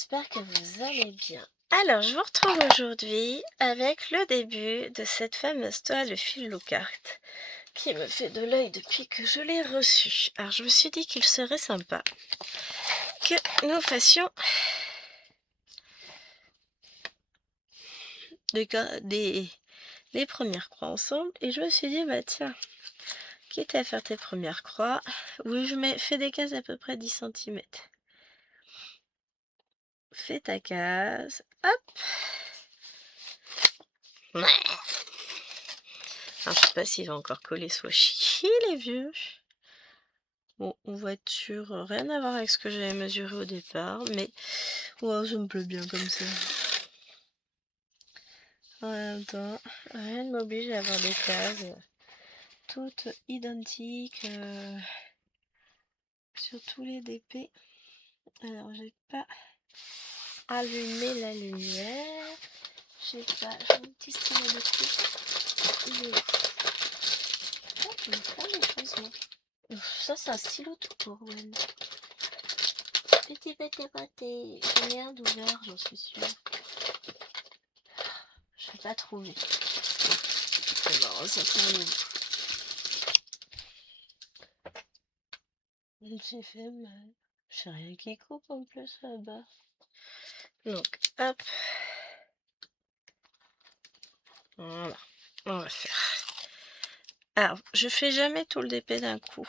j'espère que vous allez bien. Alors, je vous retrouve aujourd'hui avec le début de cette fameuse toile de fil Lockhart qui me fait de l'œil depuis que je l'ai reçue. Alors, je me suis dit qu'il serait sympa que nous fassions des premières croix ensemble. Et je me suis dit, bah tiens, quitte à faire tes premières croix, oui, fais des cases à peu près 10 cm. Fais ta case, hop. Alors, je sais pas s'il va encore coller ce washi. Il est vieux. Bon, en voiture, rien à voir avec ce que j'avais mesuré au départ, mais ouais, ça me plaît bien comme ça. En même temps, rien ne m'oblige à avoir des cases toutes identiques sur tous les DP. Alors, j'ai pas allumé la lumière. J'ai un petit stylo de coupe. Il est où? Oh, je me plein de choses, moi. Ça, c'est un stylo tout court, ouais. Petit pâté, j'ai merde ouvert, j'en suis sûre. Je vais pas trouver. C'est marrant, ça fait un j'ai fait mal. J'ai rien qui coupe en plus là-bas. Donc, hop. Voilà. On va faire. Alors, je fais jamais tout le DP d'un coup.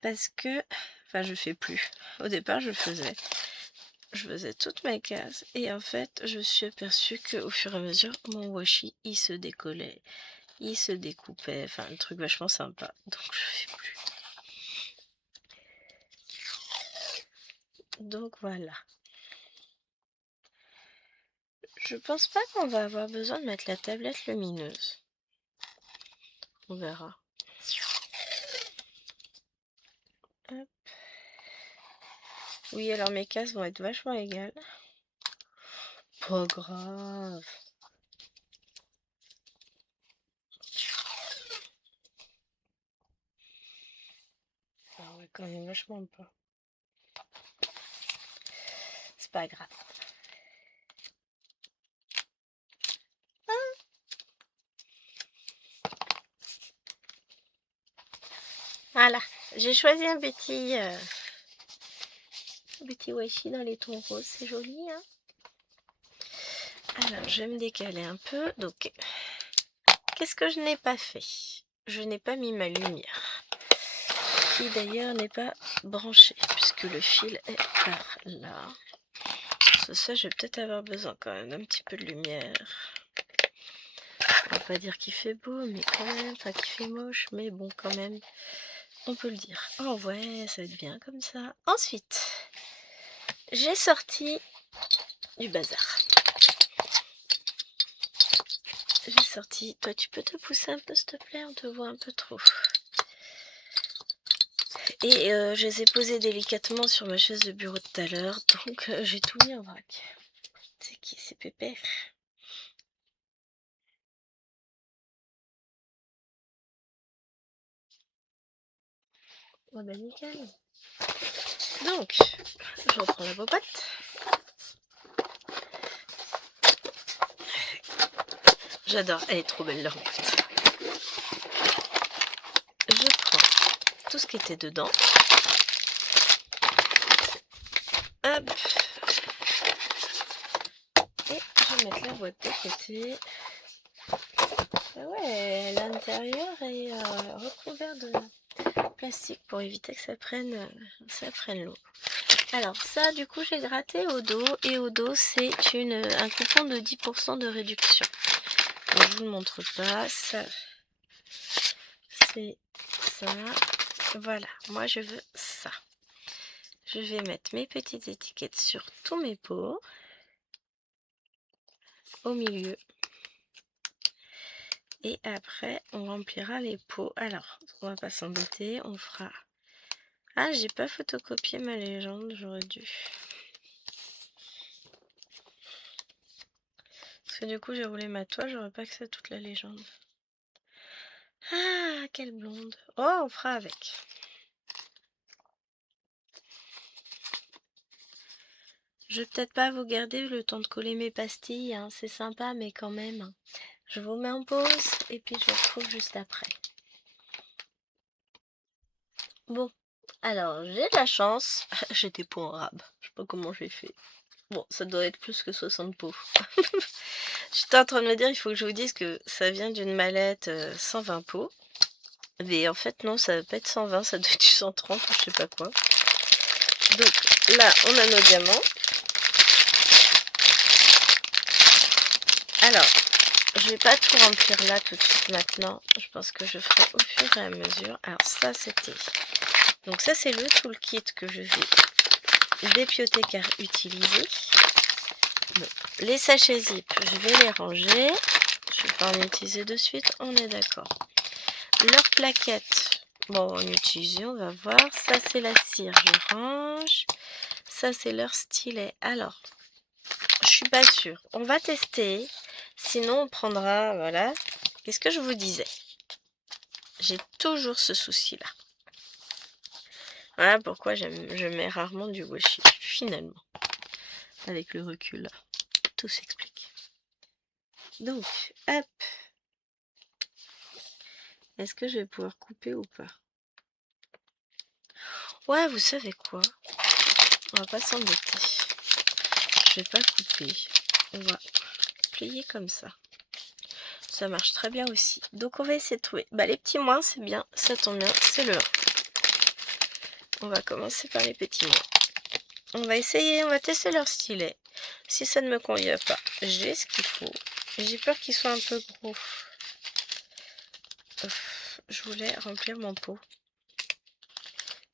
Parce que... Enfin, je fais plus. Au départ, je faisais toutes mes cases. Et en fait, je me suis aperçue qu'au fur et à mesure, mon washi, il se décollait. Il se découpait. Enfin, un truc vachement sympa. Donc, je fais plus. Donc, voilà. Je pense pas qu'on va avoir besoin de mettre la tablette lumineuse. On verra. Hop. Oui, alors mes cases vont être vachement égales. Pas grave. Ah ouais, quand même vachement pas. C'est pas grave. Voilà, j'ai choisi un petit washi dans les tons roses, c'est joli, hein. Alors, je vais me décaler un peu. Donc, qu'est-ce que je n'ai pas fait? Je n'ai pas mis ma lumière, qui d'ailleurs n'est pas branchée, puisque le fil est par là. Ça, je vais peut-être avoir besoin quand même d'un petit peu de lumière. On va pas dire qu'il fait beau, mais quand même, enfin qu'il fait moche, mais bon, quand même, on peut le dire. Oh ouais, ça va être bien comme ça. Ensuite, j'ai sorti du bazar. J'ai sorti... Toi, tu peux te pousser un peu, s'il te plaît? On te voit un peu trop. Et je les ai posés délicatement sur ma chaise de bureau de tout à l'heure, donc j'ai tout mis en vrac. C'est qui? C'est Pépère. Oh bah nickel. Donc, je reprends la boîte. J'adore, elle est trop belle leur boîte. Je prends tout ce qui était dedans. Hop. Et je vais mettre la boîte de côté. Ah ouais, l'intérieur est recouvert de plastique pour éviter que ça prenne l'eau. Alors ça, du coup, j'ai gratté au dos. Et au dos, c'est un coupon de 10% de réduction. Donc, je vous le montre pas. Ça, c'est ça. Voilà, moi je veux ça. Je vais mettre mes petites étiquettes sur tous mes pots. Au milieu. Et après, on remplira les pots. Alors, on va pas s'embêter. On fera... Ah, j'ai pas photocopié ma légende. J'aurais dû. Parce que du coup, j'ai roulé ma toile. J'aurais pas accès à toute la légende. Ah, quelle blonde. Oh, on fera avec. Je vais peut-être pas vous garder le temps de coller mes pastilles, hein, c'est sympa, mais quand même. Je vous mets en pause et puis je vous retrouve juste après. Bon, alors j'ai de la chance. J'ai des pots en rab. Je sais pas comment j'ai fait. Bon, ça doit être plus que 60 pots. J'étais en train de me dire, il faut que je vous dise que ça vient d'une mallette 120 pots. Mais en fait, non, ça va pas être 120, ça doit être du 130 ou je sais pas quoi. Donc là, on a nos diamants. Alors, je vais pas tout remplir là tout de suite maintenant. Je pense que je ferai au fur et à mesure. Alors ça, c'était... Donc ça, c'est le toolkit que je vais dépioter car utiliser. Bon, les sachets zip, je vais les ranger. Je vais pas en utiliser de suite, on est d'accord. Leurs plaquettes, bon, on utilise, on va voir. Ça, c'est la cire, je range. Ça, c'est leur stylet. Alors, je suis pas sûre. On va tester. Sinon, on prendra, voilà. Qu'est-ce que je vous disais? J'ai toujours ce souci-là. Voilà pourquoi je mets rarement du washi, finalement. Avec le recul, tout s'explique. Donc, hop. Est-ce que je vais pouvoir couper ou pas? Ouais, vous savez quoi? On va pas s'embêter. Je vais pas couper. On va plier comme ça. Ça marche très bien aussi. Donc on va essayer de trouver. Bah les petits moins, c'est bien. Ça tombe bien, c'est le 1. On va commencer par les petits moins. On va essayer, on va tester leur stylet. Si ça ne me convient pas, j'ai ce qu'il faut. J'ai peur qu'ils soient un peu gros. Je voulais remplir mon pot.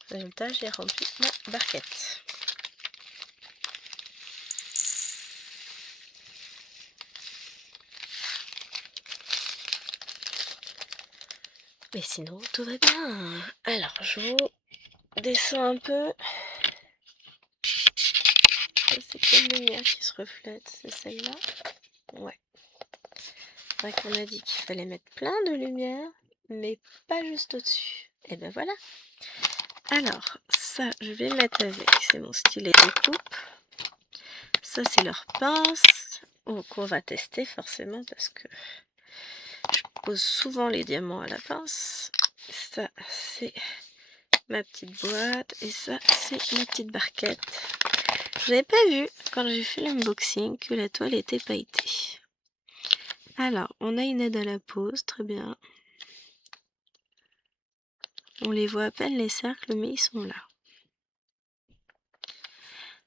Résultat, j'ai rempli ma barquette. Mais sinon, tout va bien. Alors, je vous descends un peu. C'est quelle lumière qui se reflète? C'est celle-là? Ouais. C'est vrai qu'on a dit qu'il fallait mettre plein de lumière, mais pas juste au-dessus. Et ben voilà. Alors, ça, je vais mettre avec. C'est mon stylet de coupe. Ça, c'est leur pince. Donc, on va tester forcément parce que je pose souvent les diamants à la pince. Ça, c'est ma petite boîte. Et ça, c'est ma petite barquette. Je n'avais pas vu, quand j'ai fait l'unboxing, que la toile était pailletée. Alors, on a une aide à la pose, très bien. On les voit à peine les cercles, mais ils sont là.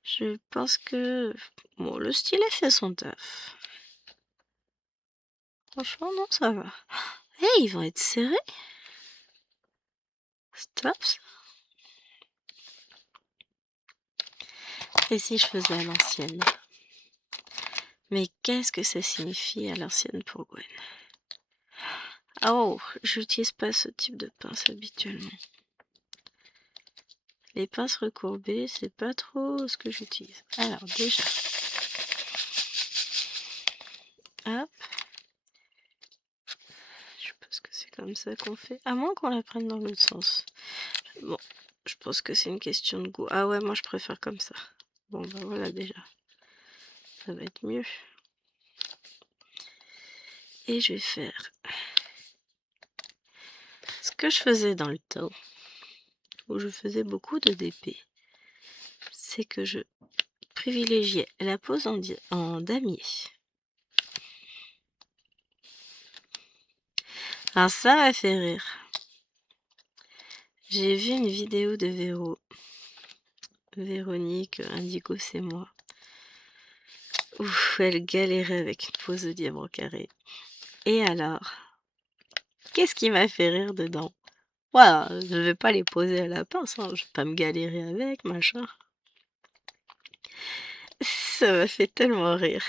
Je pense que... Bon, le stylet fait son taf. Franchement, non, ça va. Eh, ils vont être serrés. Stop, ça. Et si je faisais à l'ancienne? Mais qu'est-ce que ça signifie à l'ancienne pour Gwen? Oh, j'utilise pas ce type de pince habituellement. Les pinces recourbées, c'est pas trop ce que j'utilise. Alors, déjà. Hop. Je pense que c'est comme ça qu'on fait. À moins qu'on la prenne dans l'autre sens. Bon, je pense que c'est une question de goût. Ah ouais, moi je préfère comme ça. Bon, bah voilà déjà. Ça va être mieux. Et je vais faire ce que je faisais dans le temps, où je faisais beaucoup de DP. C'est que je privilégiais la pose en damier. Alors ça m'a fait rire. J'ai vu une vidéo de Véronique Indigo, c'est moi, où elle galérait avec une pose de diamant carré. Et alors, qu'est-ce qui m'a fait rire dedans? Voilà, je vais pas les poser à la pince, hein, je vais pas me galérer avec, machin. Ça m'a fait tellement rire.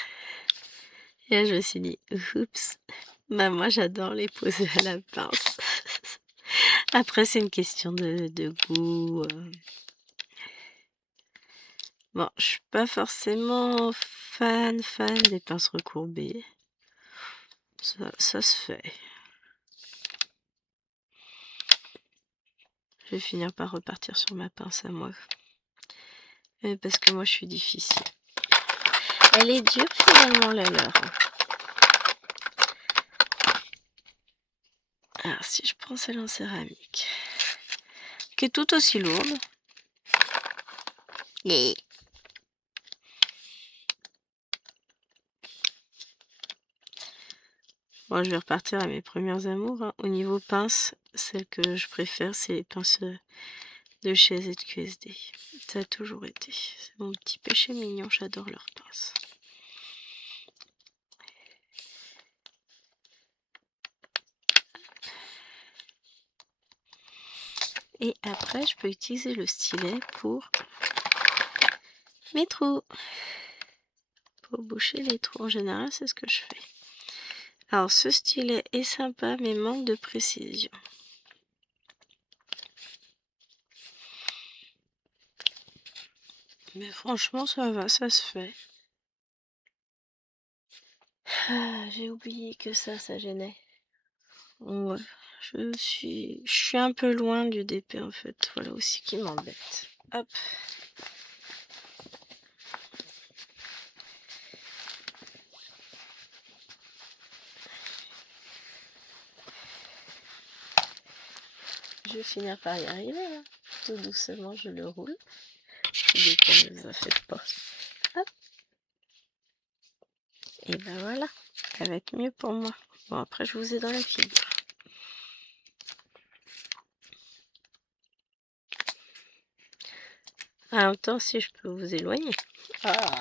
Et là, je me suis dit, oups, bah moi j'adore les poser à la pince. Après, c'est une question de goût. Bon, je suis pas forcément fan des pinces recourbées. Ça se fait. Je vais finir par repartir sur ma pince à moi. Parce que moi, je suis difficile. Elle est dure finalement la leur. Alors si je prends celle en céramique, qui est tout aussi lourde. Et bon, je vais repartir à mes premières amours. Hein. Au niveau pince, celle que je préfère, c'est les pinces de chez ZQSD. Ça a toujours été. C'est mon petit péché mignon, j'adore leurs pinces. Et après, je peux utiliser le stylet pour mes trous. Pour boucher les trous. En général, c'est ce que je fais. Alors, ce stylet est sympa, mais manque de précision. Mais franchement, ça va, ça se fait. Ah, j'ai oublié que ça gênait. Ouais, je suis un peu loin du DP en fait. Voilà aussi qui m'embête. Hop. Je vais finir par y arriver. Hein. Tout doucement, je le roule. Je déconne, ne vous en faites pas. Hop. Et ben voilà. Ça va être mieux pour moi. Bon, après, je vous ai dans la figure. En même temps, si je peux vous éloigner. Ah.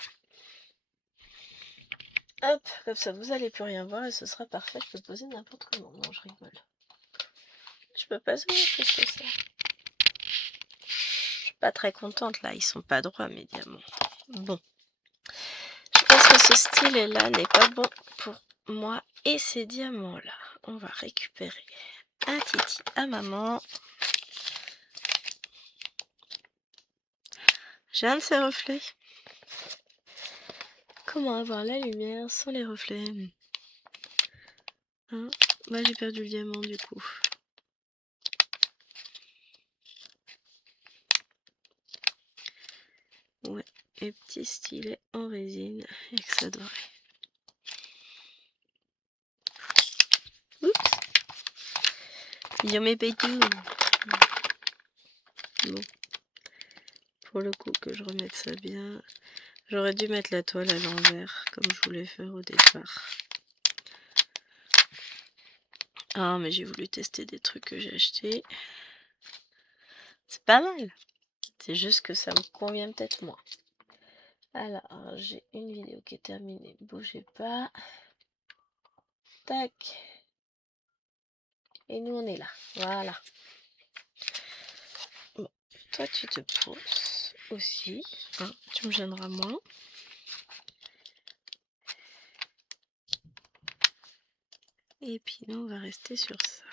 Hop, comme ça, vous allez plus rien voir et ce sera parfait. Je peux poser n'importe comment. Non, je rigole. Je peux pas zoomer plus que ça. Je suis pas très contente là. Ils sont pas droits, mes diamants. Bon. Je pense que ce stylet-là n'est pas bon pour moi et ces diamants-là. On va récupérer un titi à maman. J'ai un de ces reflets. Comment avoir la lumière sans les reflets? Hein? Bah, j'ai perdu le diamant du coup. Ouais, et petit stylet en résine avec ça doré. Oups! Yo mes pétou! Bon. Pour le coup que je remette ça bien. J'aurais dû mettre la toile à l'envers comme je voulais faire au départ. Ah mais j'ai voulu tester des trucs que j'ai achetés. C'est pas mal. C'est juste que ça me convient peut-être moins. Alors j'ai une vidéo qui est terminée. Bougez pas. Tac. Et nous on est là. Voilà. Bon, toi tu te pousses aussi. Hein, tu me gêneras moins. Et puis nous on va rester sur ça.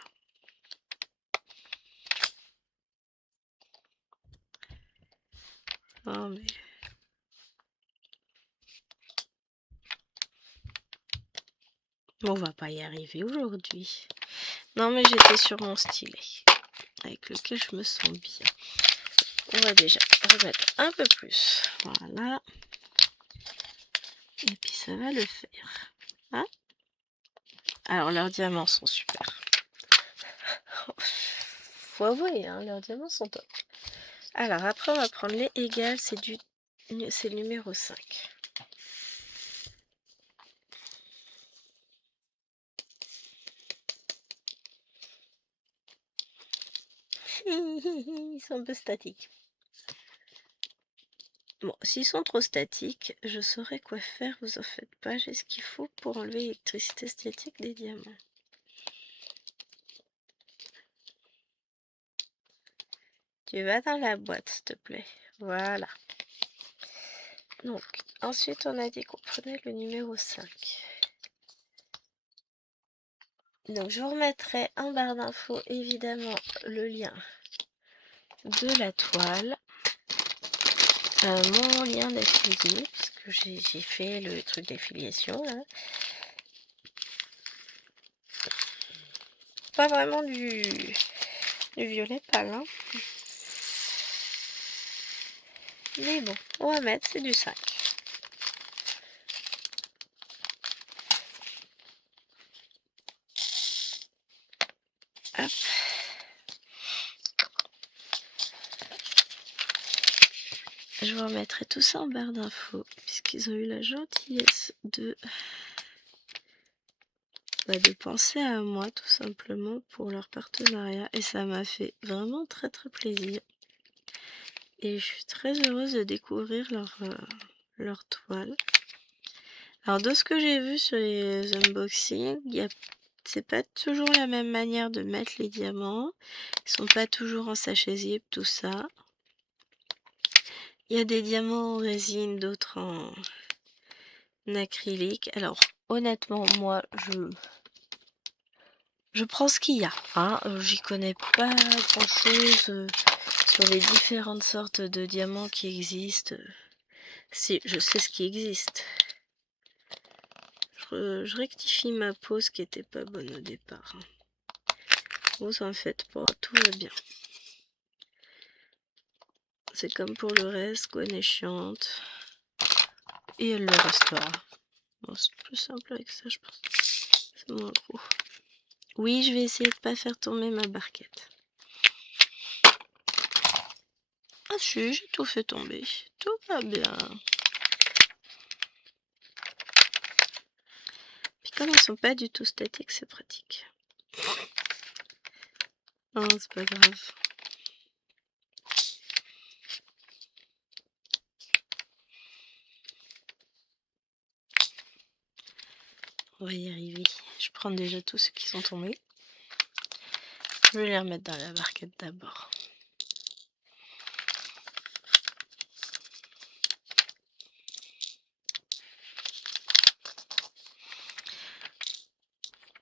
Oh mais... on va pas y arriver aujourd'hui. Non mais j'étais sur mon stylet. Avec lequel je me sens bien. On va déjà remettre un peu plus. Voilà. Et puis ça va le faire. Hein? Alors leurs diamants sont super. Faut avouer, hein, leurs diamants sont top. Alors après on va prendre les égales, c'est le numéro 5. Ils sont un peu statiques. Bon, s'ils sont trop statiques, je saurais quoi faire, vous en faites pas. J'ai ce qu'il faut pour enlever l'électricité statique des diamants. Tu vas dans la boîte, s'il te plaît. Voilà. Donc, ensuite, on a dit qu'on prenait le numéro 5. Donc, je vous remettrai en barre d'infos, évidemment, le lien de la toile. Mon lien d'affilié, puisque j'ai fait le truc d'affiliation, là. Pas vraiment du violet pâle, hein. Mais bon, on va mettre, c'est du 5. Je vous remettrai tout ça en barre d'infos, puisqu'ils ont eu la gentillesse de penser à moi tout simplement pour leur partenariat. Et ça m'a fait vraiment très très plaisir. Et je suis très heureuse de découvrir leur toile. Alors de ce que j'ai vu sur les unboxings, c'est pas toujours la même manière de mettre les diamants. Ils sont pas toujours en sachet zip, tout ça. Il y a des diamants en résine, d'autres en acrylique. Alors honnêtement, moi je prends ce qu'il y a. Hein. J'y connais pas grand chose sur les différentes sortes de diamants qui existent. Si, je sais ce qui existe. Je rectifie ma pose qui était pas bonne au départ. Vous en faites pas, tout va bien. C'est comme pour le reste, Gwen est chiante. Et elle le restaure. Bon, c'est plus simple avec ça, je pense. C'est moins gros. Oui, je vais essayer de pas faire tomber ma barquette. Ah si, j'ai tout fait tomber. Tout va bien. Puis comme ils sont pas du tout statiques, c'est pratique. Non, c'est pas grave. On va y arriver. Je prends déjà tous ceux qui sont tombés. Je vais les remettre dans la barquette d'abord.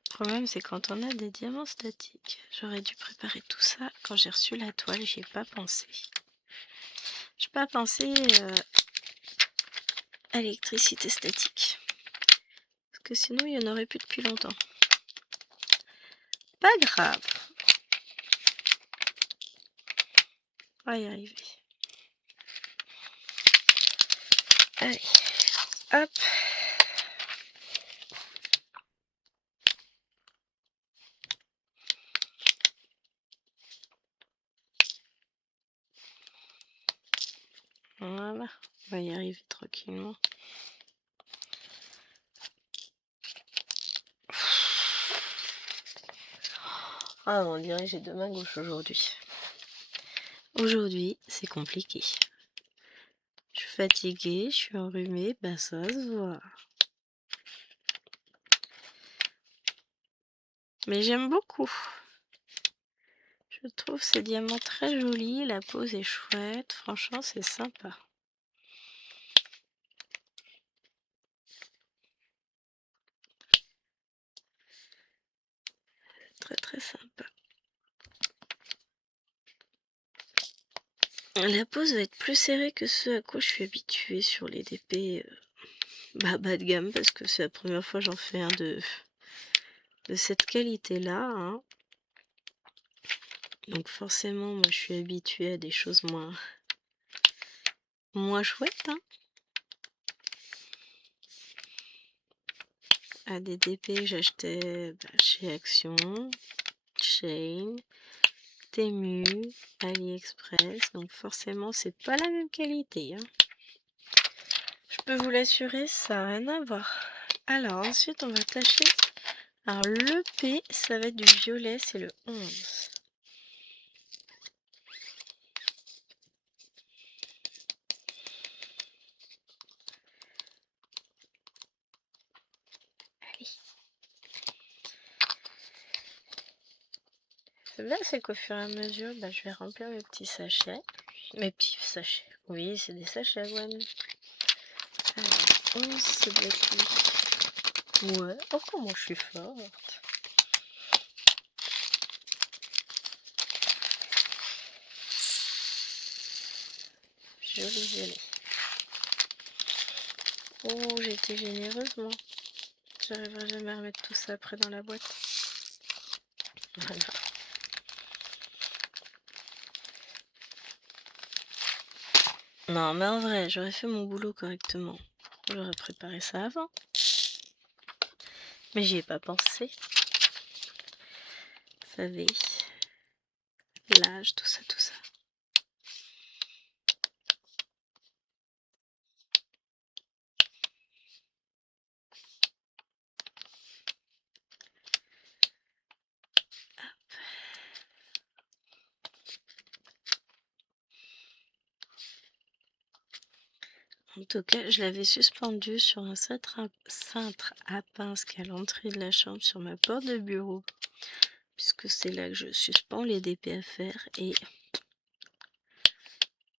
Le problème, c'est quand on a des diamants statiques. J'aurais dû préparer tout ça. Quand j'ai reçu la toile, j'y ai pas pensé. J'ai pas pensé à l'électricité statique. Parce que sinon, il y en aurait plus depuis longtemps. Pas grave. On va y arriver. Allez, hop. Voilà, on va y arriver tranquillement. Ah, on dirait que j'ai deux mains gauches aujourd'hui. Aujourd'hui, c'est compliqué. Je suis fatiguée, je suis enrhumée, bah ça se voit. Mais j'aime beaucoup. Je trouve ces diamants très jolis, la pose est chouette, franchement c'est sympa. Très très sympa. La pose va être plus serrée que ce à quoi je suis habituée sur les DP bas de gamme, parce que c'est la première fois que j'en fais un de cette qualité-là. Hein. Donc forcément, moi je suis habituée à des choses moins chouettes. Hein. À des DP, j'achetais chez Action, Shein, Temu, AliExpress. Donc forcément, c'est pas la même qualité. Hein. Je peux vous l'assurer, ça n'a rien à voir. Alors ensuite, on va tâcher. Alors le P, ça va être du violet, c'est le 11. Allez. Là, c'est qu'au fur et à mesure, je vais remplir mes petits sachets. Mes petits sachets. Oui, c'est des sachets à Gwen. Alors, 11, ça doit être lui. Ouais, oh comment je suis forte. Joli, joli. Oh, j'ai été généreuse, moi. J'arriverai jamais à remettre tout ça après dans la boîte. Voilà. Non, mais en vrai, j'aurais fait mon boulot correctement. J'aurais préparé ça avant. Mais j'y ai pas pensé. Vous savez, l'âge, tout ça, tout ça. En tout cas, je l'avais suspendu sur un cintre à pince qui est à l'entrée de la chambre sur ma porte de bureau, puisque c'est là que je suspends les DP à faire, et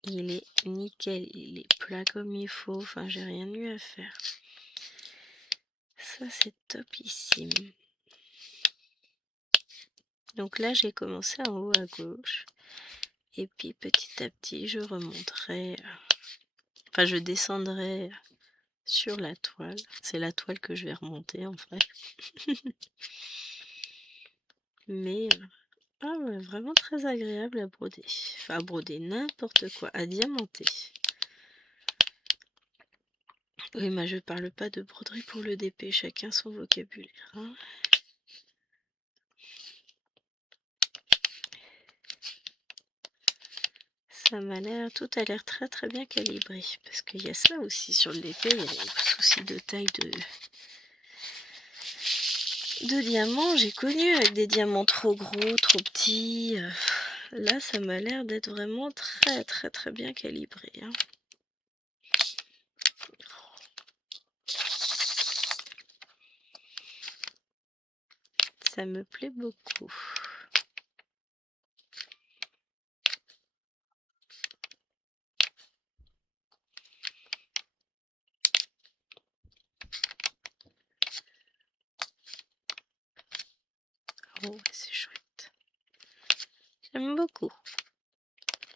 il est nickel, il est plat comme il faut, enfin j'ai rien eu à faire. Ça c'est topissime. Donc là j'ai commencé en haut à gauche, et puis petit à petit je remonterai, enfin je descendrai sur la toile. C'est la toile que je vais remonter en vrai. Mais ah ouais, vraiment très agréable à broder. Enfin à broder n'importe quoi, à diamanter. Oui, mais je parle pas de broderie pour le DP, chacun son vocabulaire. Hein. Ça m'a l'air, tout a l'air très très bien calibré. Parce qu'il y a ça aussi sur le DP, il y a les soucis de taille de diamants. J'ai connu avec des diamants trop gros, trop petits. Là, ça m'a l'air d'être vraiment très très très bien calibré. Hein. Ça me plaît beaucoup. Oh, c'est chouette. J'aime beaucoup.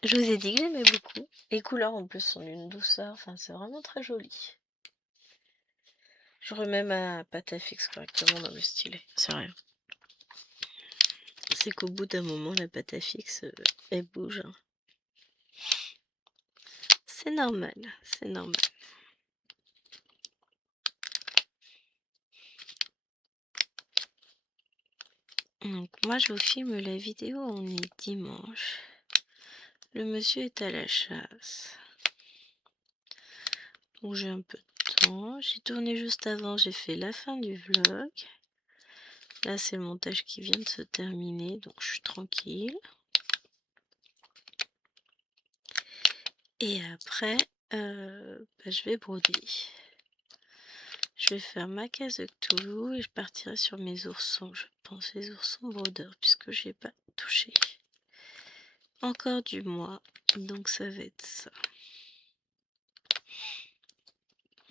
Je vous ai dit que j'aimais beaucoup. Les couleurs en plus sont d'une douceur, enfin c'est vraiment très joli. Je remets ma pâte à fixe correctement dans le stylet, c'est rien. C'est qu'au bout d'un moment, la pâte à fixe, elle bouge. Hein. C'est normal, c'est normal. Donc moi, je vous filme la vidéo, on est dimanche. Le monsieur est à la chasse. Donc j'ai un peu de temps. J'ai tourné juste avant, j'ai fait la fin du vlog. Là, c'est le montage qui vient de se terminer, donc je suis tranquille. Et après, je vais broder. Je vais faire ma case de Cthulhu et je partirai sur mes oursons, je pense, les oursons brodeurs, puisque j'ai pas touché encore du mois, donc ça va être ça.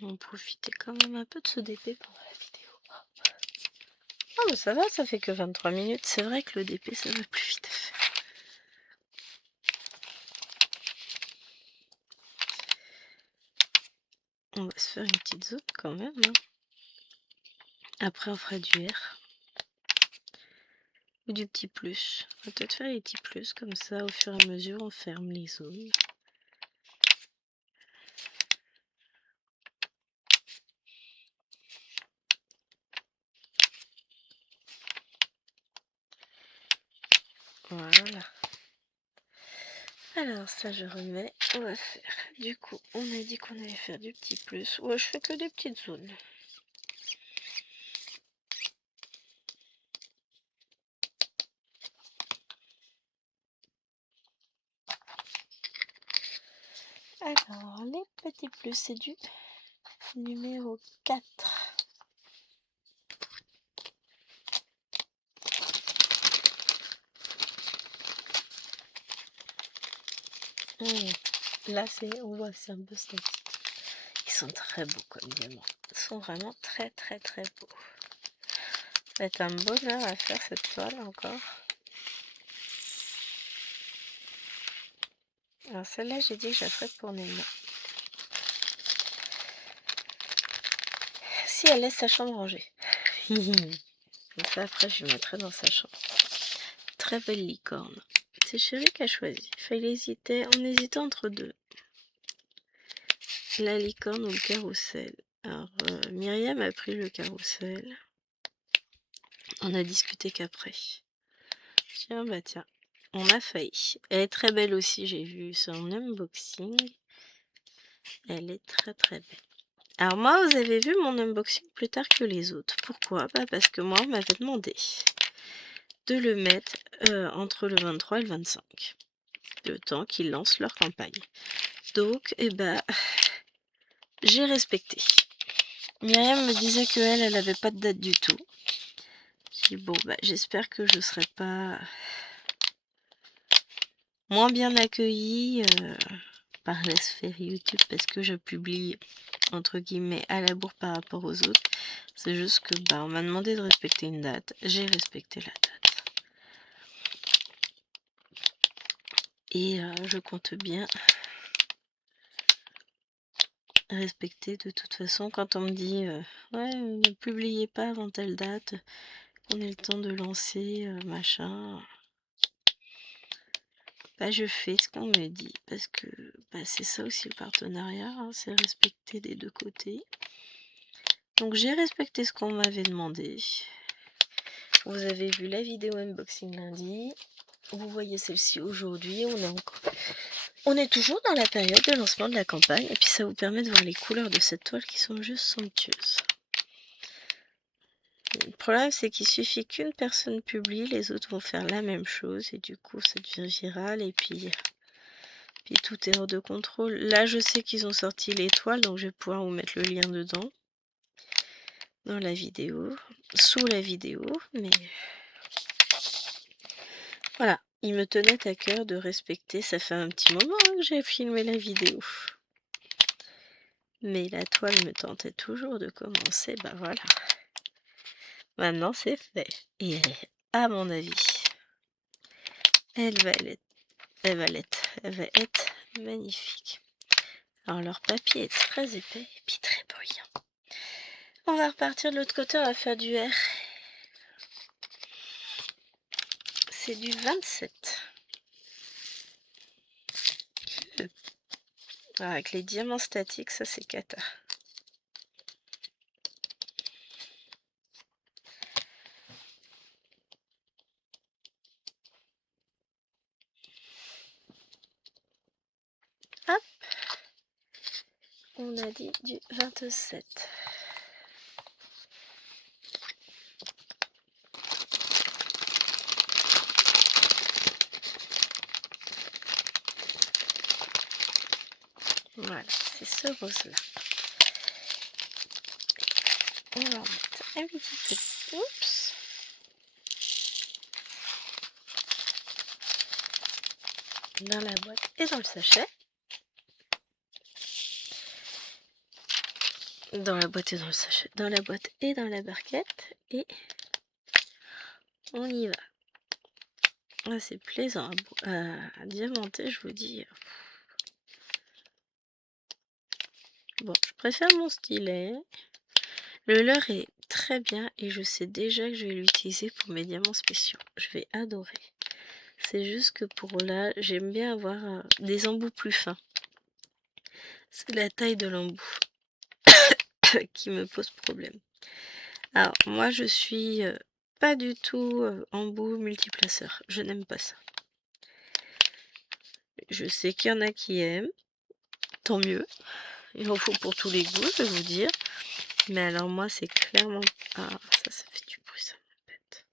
On va profiter quand même un peu de ce DP pendant la vidéo. Oh mais ça va, ça fait que 23 minutes, c'est vrai que le DP ça va plus vite à faire. On va se faire une petite zone quand même. Hein. Après on fera du R. Ou du petit plus. On va peut-être faire les petits plus, comme ça au fur et à mesure on ferme les zones. Voilà. Alors ça je remets, on va faire. Du coup on a dit qu'on allait faire du petit plus. Ouais je fais que des petites zones. Alors les petits plus c'est du numéro 4. Là on voit c'est un peu statique. Ils sont très beaux comme diamants. Ils sont vraiment très très très beaux. Ça va être un bonheur à faire cette toile encore. Alors celle-là j'ai dit que je la ferais pour Néma. Si elle laisse sa chambre rangée. Comme ça après je mettrai dans sa chambre. Très belle licorne. C'est Chéri qui a choisi. Enfin, on hésitait entre deux. La licorne ou le carrousel. Alors Myriam a pris le carrousel. On a discuté qu'après. Tiens, bah tiens. On a failli. Elle est très belle aussi, j'ai vu son unboxing. Elle est très très belle. Alors moi, vous avez vu mon unboxing plus tard que les autres. Pourquoi? Bah parce que moi, on m'avait demandé de le mettre entre le 23 et le 25. Le temps qu'ils lancent leur campagne. Donc, j'ai respecté. Myriam me disait qu'elle, elle avait pas de date du tout. J'ai dit bon, bah, j'espère que je serai pas moins bien accueillie par la sphère YouTube parce que je publie entre guillemets à la bourre par rapport aux autres. C'est juste que bah, on m'a demandé de respecter une date. J'ai respecté la date. Et je compte bien respecter de toute façon quand on me dit ouais, ne publiez pas avant telle date, on ait le temps de lancer machin. Bah, je fais ce qu'on me dit parce que bah, c'est ça aussi le partenariat, hein, c'est respecter des deux côtés. Donc j'ai respecté ce qu'on m'avait demandé. Vous avez vu la vidéo unboxing lundi. Vous voyez celle-ci aujourd'hui. On est toujours dans la période de lancement de la campagne. Et puis ça vous permet de voir les couleurs de cette toile qui sont juste somptueuses. Le problème, c'est qu'il suffit qu'une personne publie, les autres vont faire la même chose. Et du coup, ça devient viral. Et puis tout est hors de contrôle. Là, je sais qu'ils ont sorti l'étoile. Donc je vais pouvoir vous mettre le lien dedans. Dans la vidéo. Sous la vidéo. Mais... voilà, il me tenait à cœur de respecter, ça fait un petit moment que j'ai filmé la vidéo. Mais la toile me tentait toujours de commencer, bah voilà. Maintenant c'est fait. Et à mon avis, elle va être magnifique. Alors leur papier est très épais et puis très brillant. On va repartir de l'autre côté, on va faire du R. C'est du 27. Alors avec les diamants statiques, ça c'est cata. Hop, on a dit du 27. Voilà, c'est ce rose-là. On va en mettre un petit peu. Oups. Dans la boîte et dans le sachet. Dans la boîte et dans le sachet. Dans la boîte et dans la barquette. Et on y va. Ah, c'est plaisant à diamanter, je vous dis. Bon, je préfère mon stylet. Le leurre est très bien et je sais déjà que je vais l'utiliser pour mes diamants spéciaux. Je vais adorer. C'est juste que pour là, j'aime bien avoir des embouts plus fins. C'est la taille de l'embout qui me pose problème. Alors, moi, je suis pas du tout embout multiplaceur. Je n'aime pas ça. Je sais qu'il y en a qui aiment. Tant mieux. Il en faut pour tous les goûts, je vais vous dire. Mais alors, moi, c'est clairement... ah, ça fait du bruit, ça m'embête.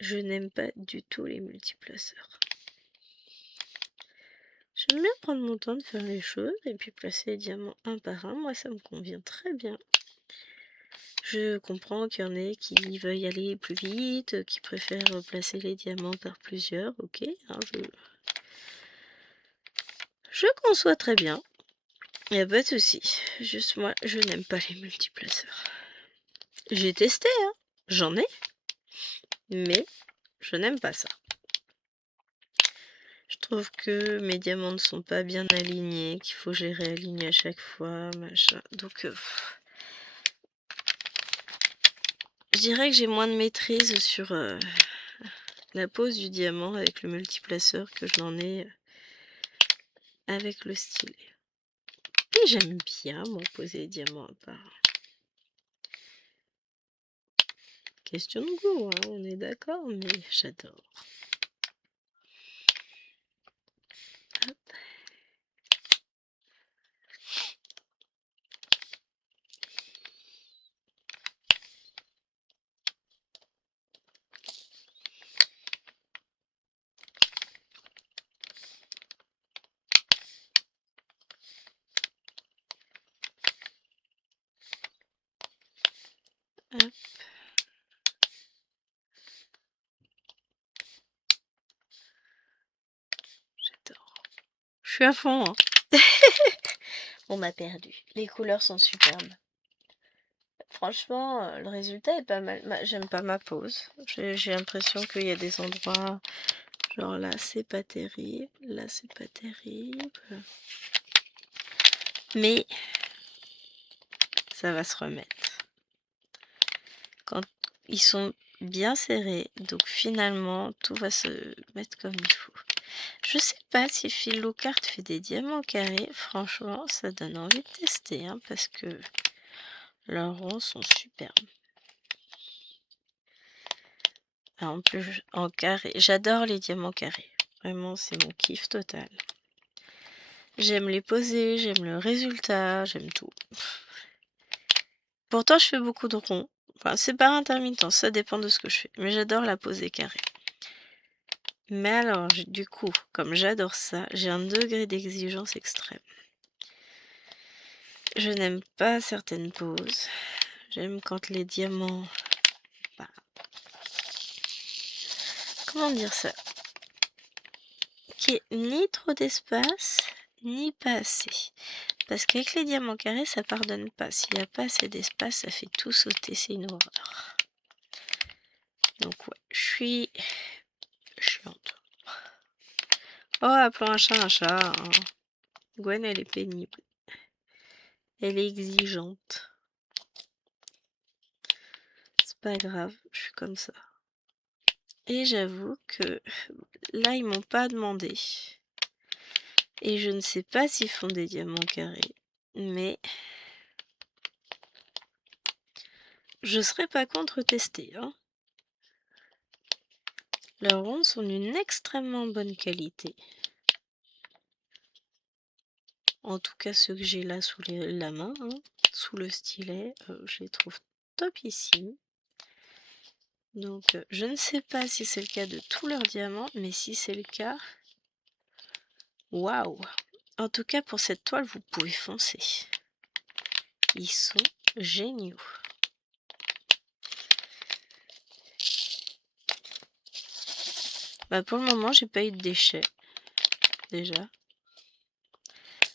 Je n'aime pas du tout les multiplaceurs. J'aime bien prendre mon temps de faire les choses et puis placer les diamants un par un. Moi, ça me convient très bien. Je comprends qu'il y en ait qui veuillent aller plus vite, qui préfèrent placer les diamants par plusieurs. Ok, hein, je conçois très bien. Il n'y a pas de souci. Juste moi, je n'aime pas les multiplaceurs. J'ai testé, hein. J'en ai. Mais je n'aime pas ça. Je trouve que mes diamants ne sont pas bien alignés, qu'il faut que je les réaligne à chaque fois, machin. Donc, je dirais que j'ai moins de maîtrise sur la pose du diamant avec le multiplaceur que je n'en ai avec le stylet. Et j'aime bien, moi, poser les diamants à part. Question de goût, hein, on est d'accord, mais j'adore. Hop. suis à fond, hein. On m'a perdu. Les couleurs sont superbes. Franchement, le résultat est pas mal. J'aime pas ma pose. J'ai l'impression qu'il y a des endroits, genre là c'est pas terrible, là c'est pas terrible. Mais ça va se remettre. Quand ils sont bien serrés, donc finalement tout va se mettre comme il faut. Je sais pas si Phil Lockhart fait des diamants carrés. Franchement, ça donne envie de tester, hein, parce que leurs ronds sont superbes. Ah, en plus, en carré, j'adore les diamants carrés. Vraiment, c'est mon kiff total. J'aime les poser, j'aime le résultat, j'aime tout. Pourtant, je fais beaucoup de ronds. Enfin, c'est par intermittent, ça dépend de ce que je fais. Mais j'adore la poser carrée. Mais alors, du coup, comme j'adore ça, j'ai un degré d'exigence extrême. Je n'aime pas certaines poses. J'aime quand les diamants... Bah, comment dire ça? Qu'il n'y ait ni trop d'espace, ni pas assez. Parce qu'avec les diamants carrés, ça pardonne pas. S'il n'y a pas assez d'espace, ça fait tout sauter. C'est une horreur. Donc ouais, je suis chiante. Oh, appelons un chat, hein. Gwen, elle est pénible. Elle est exigeante. C'est pas grave, je suis comme ça. Et j'avoue que là, ils m'ont pas demandé. Et je ne sais pas s'ils font des diamants carrés. Mais je serais pas contre tester, hein. Leurs ronds sont d'une extrêmement bonne qualité. En tout cas, ceux que j'ai là sous la main, hein, sous le stylet, je les trouve topissimes. Donc, je ne sais pas si c'est le cas de tous leurs diamants, mais si c'est le cas, waouh! En tout cas, pour cette toile, vous pouvez foncer. Ils sont géniaux. Bah, pour le moment, j'ai pas eu de déchets, déjà.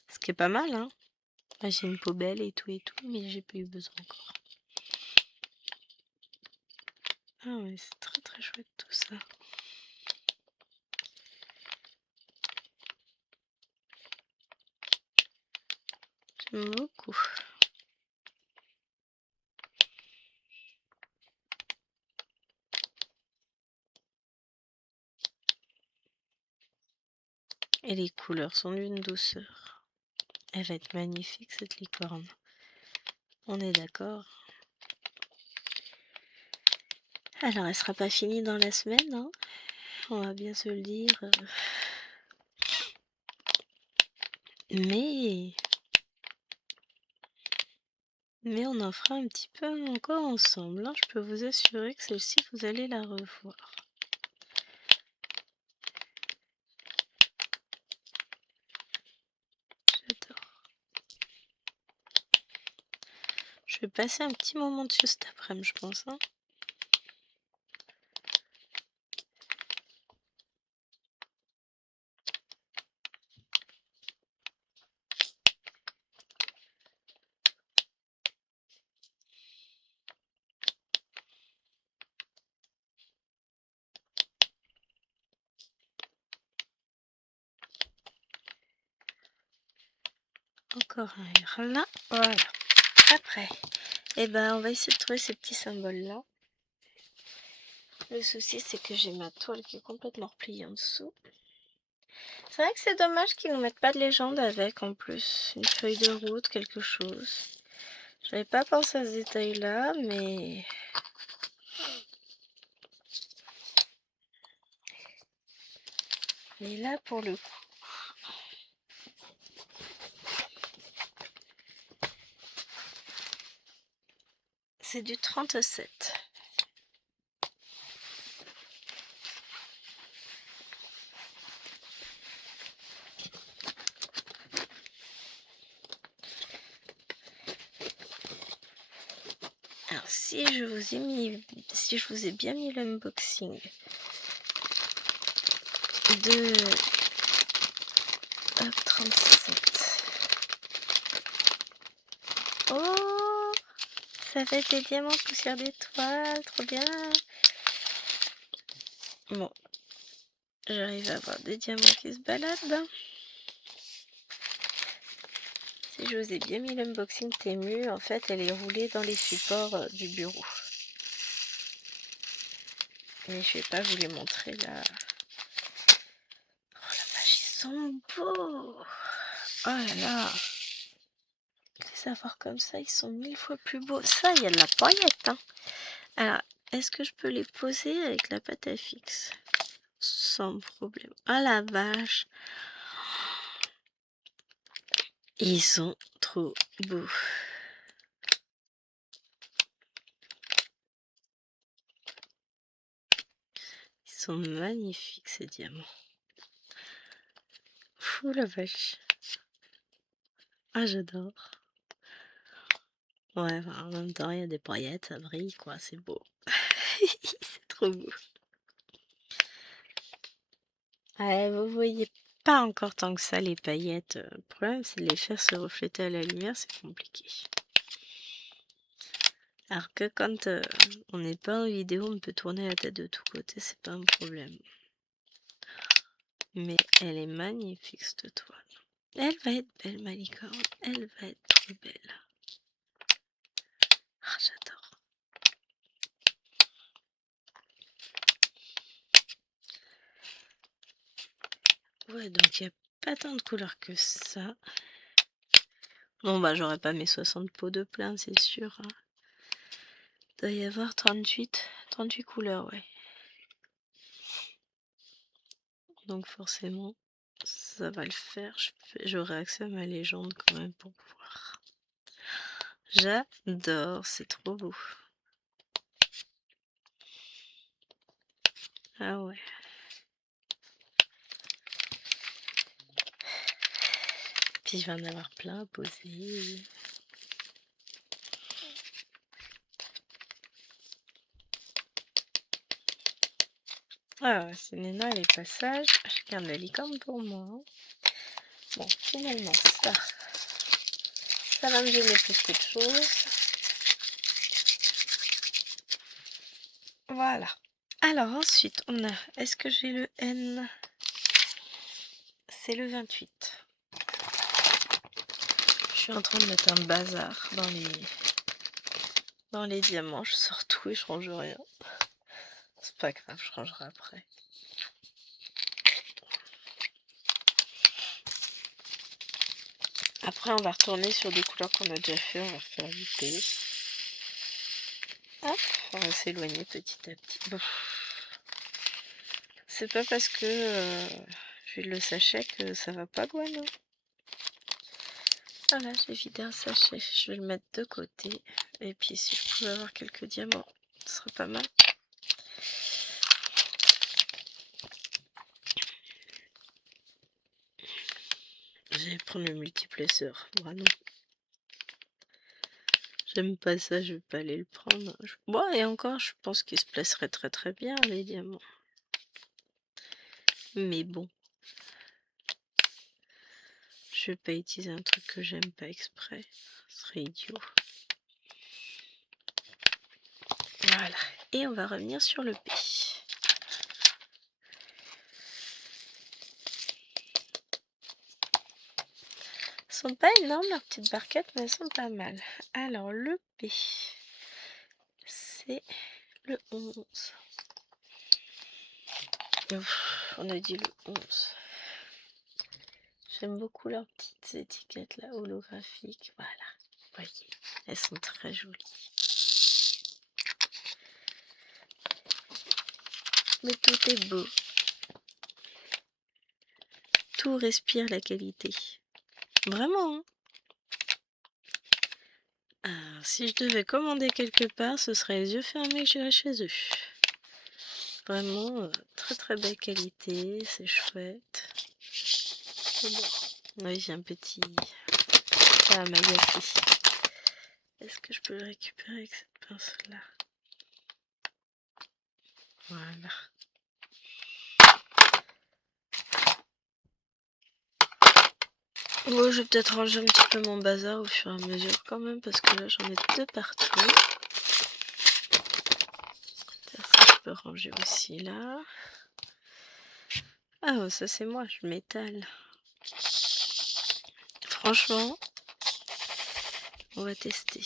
Ce qui est pas mal, hein. Là, j'ai une poubelle et tout, mais j'ai pas eu besoin encore. Ah ouais, c'est très très chouette tout ça. J'aime beaucoup. Et les couleurs sont d'une douceur. Elle va être magnifique cette licorne. On est d'accord. Alors, elle sera pas finie dans la semaine, hein. On va bien se le dire. Mais on en fera un petit peu encore ensemble, hein. Je peux vous assurer que celle-ci, vous allez la revoir. J'adore. Je vais passer un petit moment dessus cet après-midi, je pense, hein. Encore un là, voilà. Après, et ben on va essayer de trouver ces petits symboles-là. Le souci, c'est que j'ai ma toile qui est complètement repliée en dessous. C'est vrai que c'est dommage qu'ils ne mettent pas de légende avec en plus. Une feuille de route, quelque chose. J'avais pas pensé à ce détail-là, mais... Mais là, pour le coup... C'est du 37. Alors, si je vous ai bien mis l'unboxing de Hop, 37. Oh, ça fait des diamants poussière d'étoiles, trop bien. Bon, j'arrive à avoir des diamants qui se baladent. Si je vous ai bien mis l'unboxing Temu, en fait, elle est roulée dans les supports du bureau. Mais je vais pas vous les montrer là. Oh la vache, ils sont beaux! Oh là là! Les avoir comme ça, ils sont 1000 fois plus beaux. Ça, il y a de la paillette, hein. Alors, est-ce que je peux les poser avec la pâte à fixe? Sans problème. Ah la vache! Ils sont trop beaux. Ils sont magnifiques ces diamants. Fou la vache. Ah j'adore. Ouais, enfin, en même temps il y a des paillettes, ça brille quoi, c'est beau. C'est trop beau. Ah, vous voyez pas encore tant que ça les paillettes. Le problème c'est de les faire se refléter à la lumière, c'est compliqué. Alors que quand on n'est pas en vidéo, on peut tourner la tête de tous côtés, c'est pas un problème. Mais elle est magnifique cette toile. Elle va être belle, ma licorne. Elle va être trop belle. Ah, j'adore. Ouais, donc il n'y a pas tant de couleurs que ça. Bon, bah, j'aurais pas mes 60 pots de plein, c'est sûr. Hein. Il doit y avoir 38 couleurs, ouais. Donc forcément, ça va le faire. J'aurai accès à ma légende quand même pour voir. J'adore, c'est trop beau. Ah ouais. Puis je vais en avoir plein à poser. Ah, c'est Néna les passages. Je garde la licorne pour moi. Hein. Bon, finalement, ça va me gêner plus que de choses. Voilà. Alors ensuite, on a... Est-ce que j'ai le N? C'est le 28. Je suis en train de mettre un bazar dans les diamants. Je sors tout et je range rien. C'est pas grave, je rangerai après. Après, on va retourner sur des couleurs qu'on a déjà fait. On va refaire vite. Hop, on va s'éloigner petit à petit. Bon. C'est pas parce que je vide le sachet que ça va pas loin, non. Voilà, j'ai vidé un sachet. Je vais le mettre de côté. Et puis, si je pouvais avoir quelques diamants, ce serait pas mal. Je vais prendre le multiplesseur. Voilà. J'aime pas ça, je vais pas aller le prendre. Bon, et encore, je pense qu'il se placerait très très bien, les diamants. Mais bon. Je vais pas utiliser un truc que j'aime pas exprès. Ce serait idiot. Voilà. Et on va revenir sur le P. Elles sont pas énormes leurs petites barquettes, mais elles sont pas mal. Alors le P, c'est le 11. Ouf, on a dit le 11. J'aime beaucoup leurs petites étiquettes là, holographiques. Voilà, vous voyez, elles sont très jolies. Mais tout est beau. Tout respire la qualité. Vraiment, hein. Si je devais commander quelque part, ce serait les yeux fermés que j'irais chez eux. Vraiment, très très belle qualité, c'est chouette. Bon. Oui, j'ai un petit... Ça va m'agacer. Est-ce que je peux le récupérer avec cette pince-là? Voilà. Bon, je vais peut-être ranger un petit peu mon bazar au fur et à mesure quand même, parce que là j'en ai de partout. Ça, je peux ranger aussi là. Ah, ça c'est moi, je m'étale. Franchement, on va tester.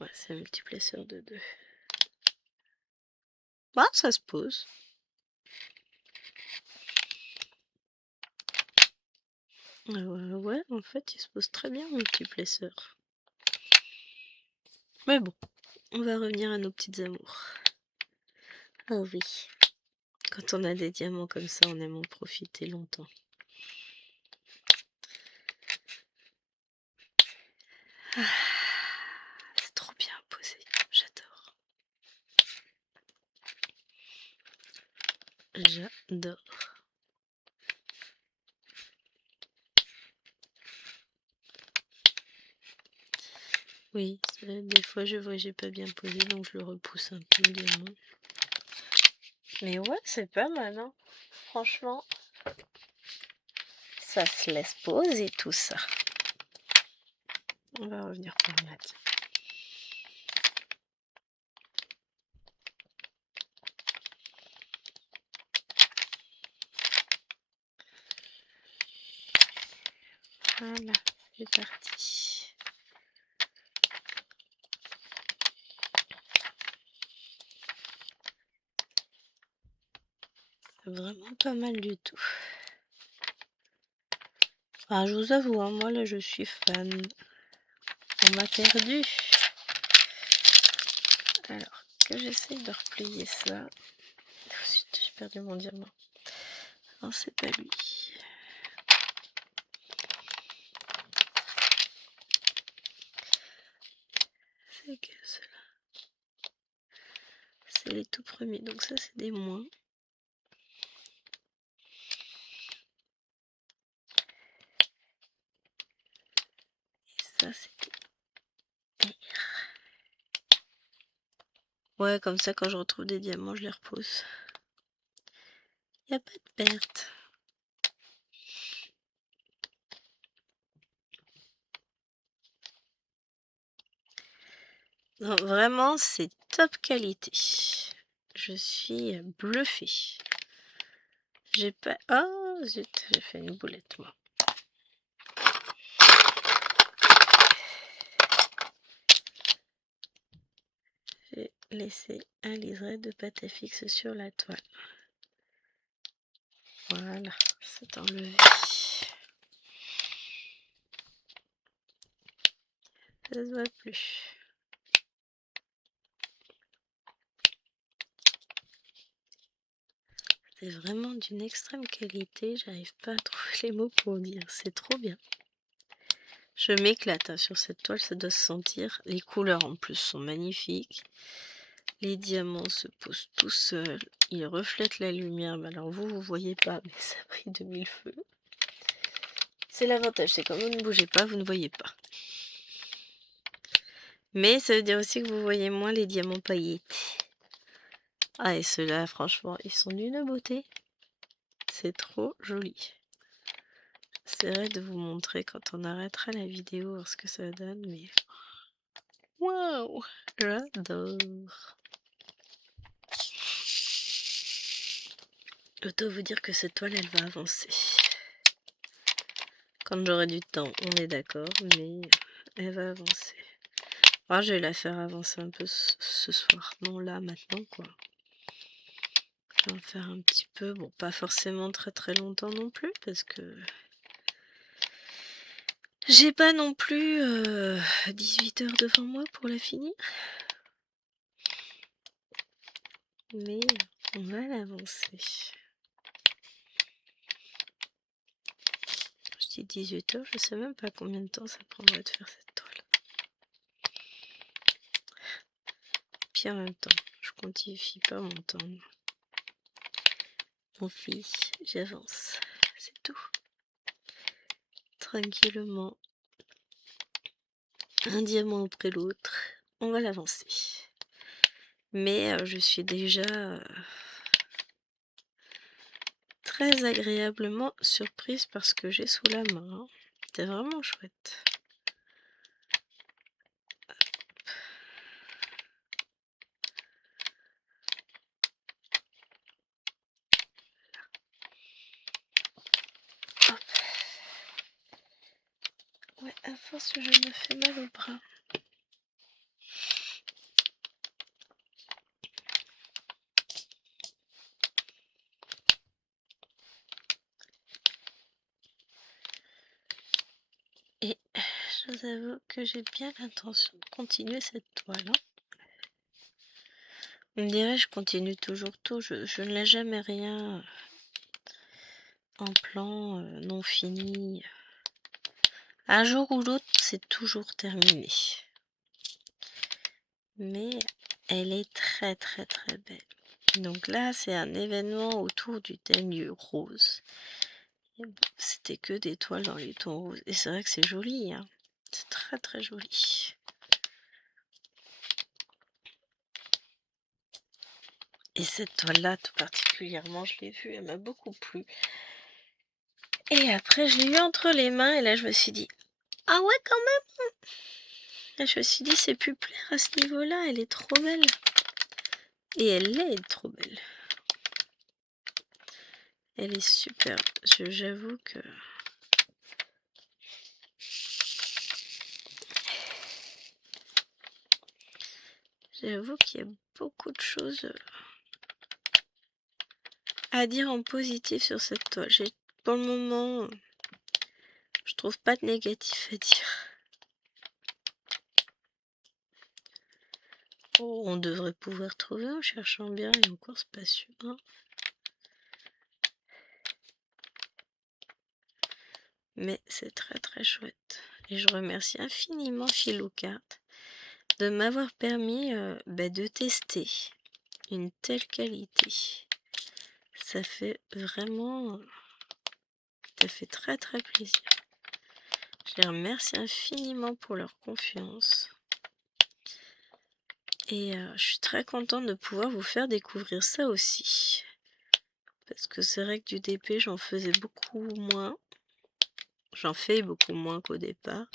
Ouais, c'est un multiplaceur de 2. Bah, ça se pose. Ouais, en fait, il se pose très bien, multiplaceur. Mais bon, on va revenir à nos petites amours. Oh oui. Quand on a des diamants comme ça, on aime en profiter longtemps. Ah, c'est trop bien posé, j'adore. J'adore. Oui, des fois je vois j'ai pas bien posé, donc je le repousse un peu le diamant. Mais ouais, c'est pas mal, hein. Franchement, ça se laisse poser tout ça. On va revenir par là. Voilà, c'est parti. C'est vraiment pas mal du tout. Ah, je vous avoue, hein, moi là je suis fan. On m'a perdu. Alors, que j'essaye de replier ça. Ensuite, j'ai perdu mon diamant. Non, c'est pas lui. C'est que ceux-là. C'est les tout premiers, donc ça c'est des moins. Et ça c'est des R. Ouais, comme ça quand je retrouve des diamants, je les repose. Y a pas de perte. Non, vraiment, c'est top qualité. Je suis bluffée. J'ai pas... Oh, zut, j'ai fait une boulette, moi. J'ai laissé un liseré de pâte à fixe sur la toile. Voilà, c'est enlevé. Ça se voit plus. C'est vraiment d'une extrême qualité, j'arrive pas à trouver les mots pour dire, c'est trop bien. Je m'éclate hein, sur cette toile, ça doit se sentir. Les couleurs en plus sont magnifiques. Les diamants se posent tout seuls, ils reflètent la lumière. Mais alors vous voyez pas, mais ça brille de mille feux. C'est l'avantage, c'est quand vous ne bougez pas, vous ne voyez pas. Mais ça veut dire aussi que vous voyez moins les diamants pailletés. Ah et ceux-là, franchement, ils sont d'une beauté. C'est trop joli. J'essaierai de vous montrer quand on arrêtera la vidéo voir ce que ça donne, mais... Waouh, j'adore. Autant vous dire que cette toile, elle va avancer. Quand j'aurai du temps, on est d'accord, mais elle va avancer. Alors, je vais la faire avancer un peu ce soir. Non, là, maintenant, quoi. Je vais en faire un petit peu. Bon, pas forcément très très longtemps non plus, parce que... J'ai pas non plus 18 heures devant moi pour la finir. Mais on va l'avancer. Je dis 18 heures, je sais même pas combien de temps ça prendrait de faire cette toile. Puis en même temps, je quantifie pas mon temps. Mon fils, j'avance. C'est tout. Tranquillement. Un diamant après l'autre. On va l'avancer. Mais je suis déjà très agréablement surprise par ce que j'ai sous la main, hein. C'est vraiment chouette. Hop. Ouais, à force, je me fais mal au bras. Et je vous avoue que j'ai bien l'intention de continuer cette toile, hein. On me dirait je continue toujours tout, je ne laisse jamais rien en plan non fini. Un jour ou l'autre, c'est toujours terminé. Mais elle est très très très belle. Donc là, c'est un événement autour du thème du rose. C'était que des toiles dans les tons roses. Et c'est vrai que c'est joli, hein. C'est très très joli. Et cette toile-là, tout particulièrement, je l'ai vue, elle m'a beaucoup plu. Et après, je l'ai eu entre les mains et là, je me suis dit, ah ouais, quand même. Là, je me suis dit, c'est plus plaire à ce niveau-là, elle est trop belle. Et elle est trop belle. Elle est super. J'avoue que... J'avoue qu'il y a beaucoup de choses à dire en positif sur cette toile. Pour le moment, je trouve pas de négatif à dire. Oh, on devrait pouvoir trouver en cherchant bien et encore c'est pas sûr, hein. Mais c'est très très chouette. Et je remercie infiniment Philocart de m'avoir permis de tester une telle qualité. Ça fait vraiment... Ça fait très très plaisir. Je les remercie infiniment pour leur confiance. Et je suis très contente de pouvoir vous faire découvrir ça aussi. Parce que c'est vrai que du DP, j'en faisais beaucoup moins. J'en fais beaucoup moins qu'au départ.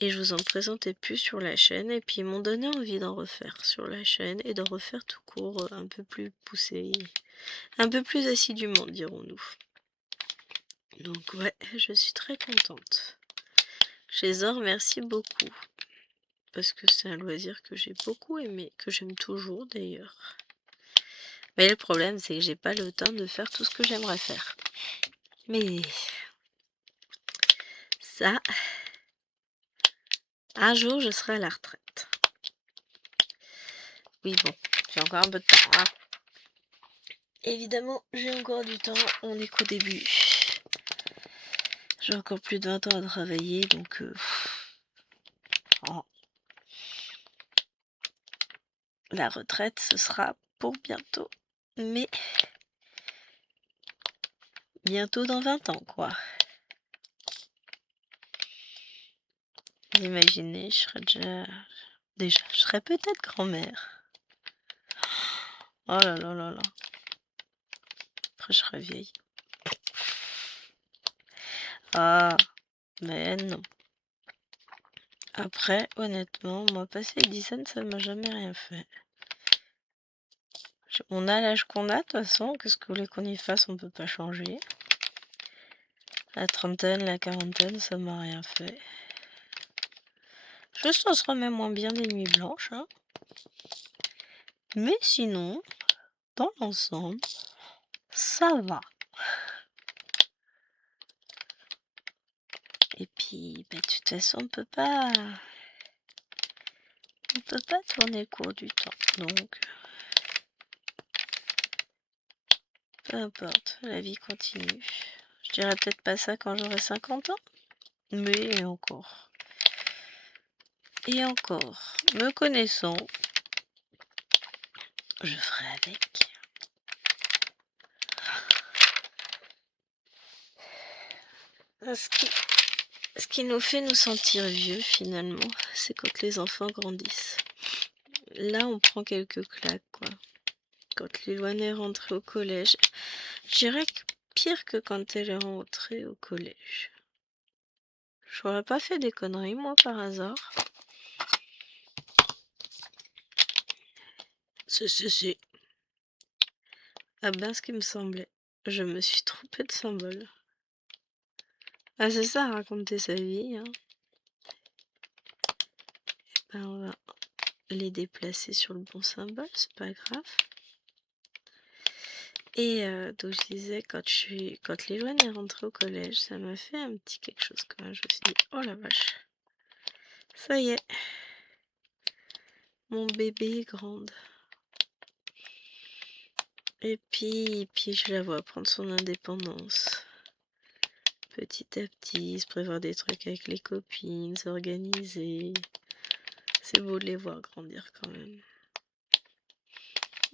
Et je vous en présentais plus sur la chaîne. Et puis ils m'ont donné envie d'en refaire sur la chaîne. Et d'en refaire tout court, un peu plus poussé. Un peu plus assidûment, dirons-nous. Donc ouais, je suis très contente. Je les en remercie beaucoup. Parce que c'est un loisir que j'ai beaucoup aimé. Que j'aime toujours d'ailleurs. Mais le problème, c'est que j'ai pas le temps de faire tout ce que j'aimerais faire. Mais ça, un jour, je serai à la retraite. Oui, bon, j'ai encore un peu de temps, hein. Évidemment, j'ai encore du temps, on est qu'au début. J'ai encore plus de 20 ans à travailler, donc... oh. La retraite, ce sera pour bientôt. Mais... bientôt dans 20 ans, quoi. Vous imaginez, je serais déjà... je serais peut-être grand-mère. Oh là là là là. Après, je serais vieille. Ah, mais non. Après, honnêtement, moi, passer les dizaines, ça m'a jamais rien fait. On a l'âge qu'on a, de toute façon. Qu'est-ce que vous voulez qu'on y fasse? On peut pas changer. La trentaine, la quarantaine, ça m'a rien fait. Juste, on se remet moins bien des nuits blanches, hein. Mais sinon, dans l'ensemble, ça va. Et puis, de toute façon, on peut pas tourner le cours du temps. Donc, peu importe, la vie continue. Je dirais peut-être pas ça quand j'aurai 50 ans, mais encore. Et encore, me connaissant, je ferai avec. Ce qui nous fait nous sentir vieux, finalement, c'est quand les enfants grandissent. là, on prend quelques claques, quoi. Quand Liloane est rentrée au collège, je dirais que pire que quand elle est rentrée au collège. J'aurais pas fait des conneries, moi, par hasard. C'est. Ah ben, ce qui me semblait. Je me suis trompée de symbole. Ah, c'est ça, raconter sa vie, hein. Ben, on va les déplacer sur le bon symbole, c'est pas grave. Et donc je disais, quand Liloane est rentrée au collège, ça m'a fait un petit quelque chose quand même. Je me suis dit, oh la vache, ça y est, mon bébé est grande. Et puis je la vois prendre son indépendance. Petit à petit, se prévoir des trucs avec les copines, s'organiser. C'est beau de les voir grandir quand même.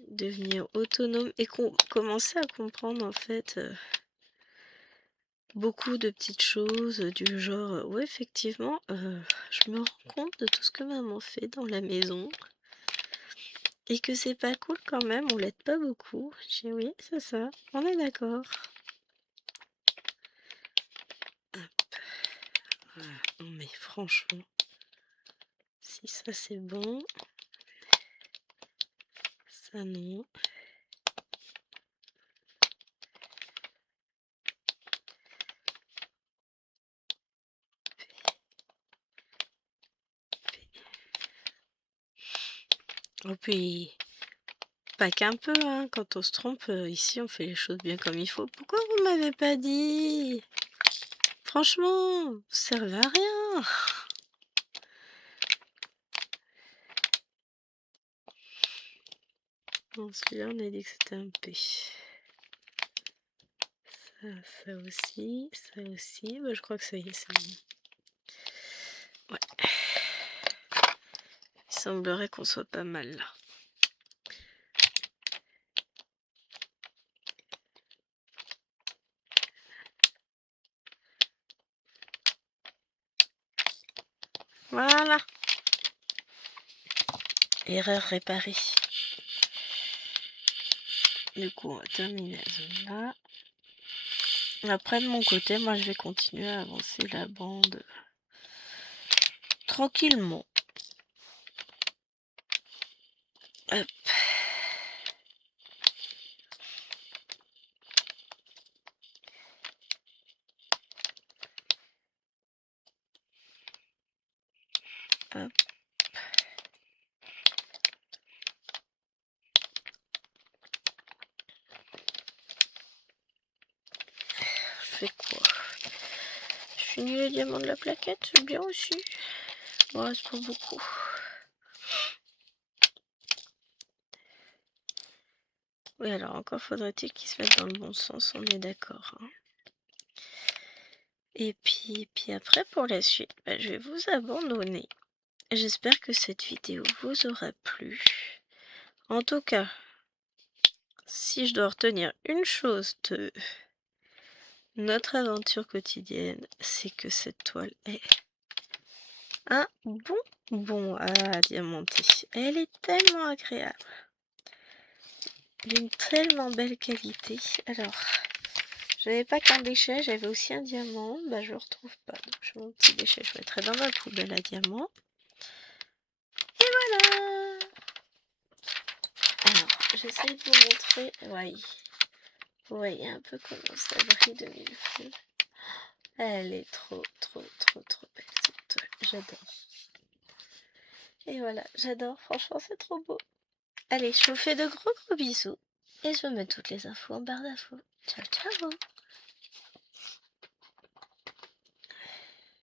Devenir autonome et commencer à comprendre en fait beaucoup de petites choses du genre, ouais effectivement, je me rends compte de tout ce que maman fait dans la maison et que c'est pas cool quand même, on l'aide pas beaucoup. J'ai dit oui, c'est ça, on est d'accord. Voilà. Non mais franchement, si ça c'est bon, ça non. Et puis, pas qu'un peu, hein, quand on se trompe, ici on fait les choses bien comme il faut. Pourquoi vous m'avez pas dit? Franchement, vous servez à rien. Bon, celui-là, on a dit que c'était un P. Ça aussi, ça aussi. Bah, je crois que ça y est, c'est bon. Ouais. Il semblerait qu'on soit pas mal là. Voilà. Erreur réparée. Du coup, on va terminer la zone là. Après, de mon côté, moi, je vais continuer à avancer la bande tranquillement. Hop. Hop. Je fais quoi? Je finis le diamant de la plaquette, c'est bien aussi. Ouais, c'est pas beaucoup. Oui, alors encore faudrait-il qu'il se mette dans le bon sens, on est d'accord. Hein. Et puis après, pour la suite, bah, je vais vous abandonner. J'espère que cette vidéo vous aura plu. En tout cas, si je dois retenir une chose de notre aventure quotidienne, c'est que cette toile est un bonbon à diamanter. Elle est tellement agréable, d'une tellement belle qualité. Alors, j'avais pas qu'un déchet, j'avais aussi un diamant. Bah, je le retrouve pas. Donc, je mon petit déchet, je mettrai dans ma poubelle à diamant. Et voilà! Alors, j'essaie de vous montrer. Ouais. Vous voyez un peu comment ça brille de mille feux. Elle est trop belle cette toile. J'adore. Et voilà, j'adore. Franchement, c'est trop beau. Allez, je vous fais de gros bisous. Et je vous mets toutes les infos en barre d'infos. Ciao, ciao!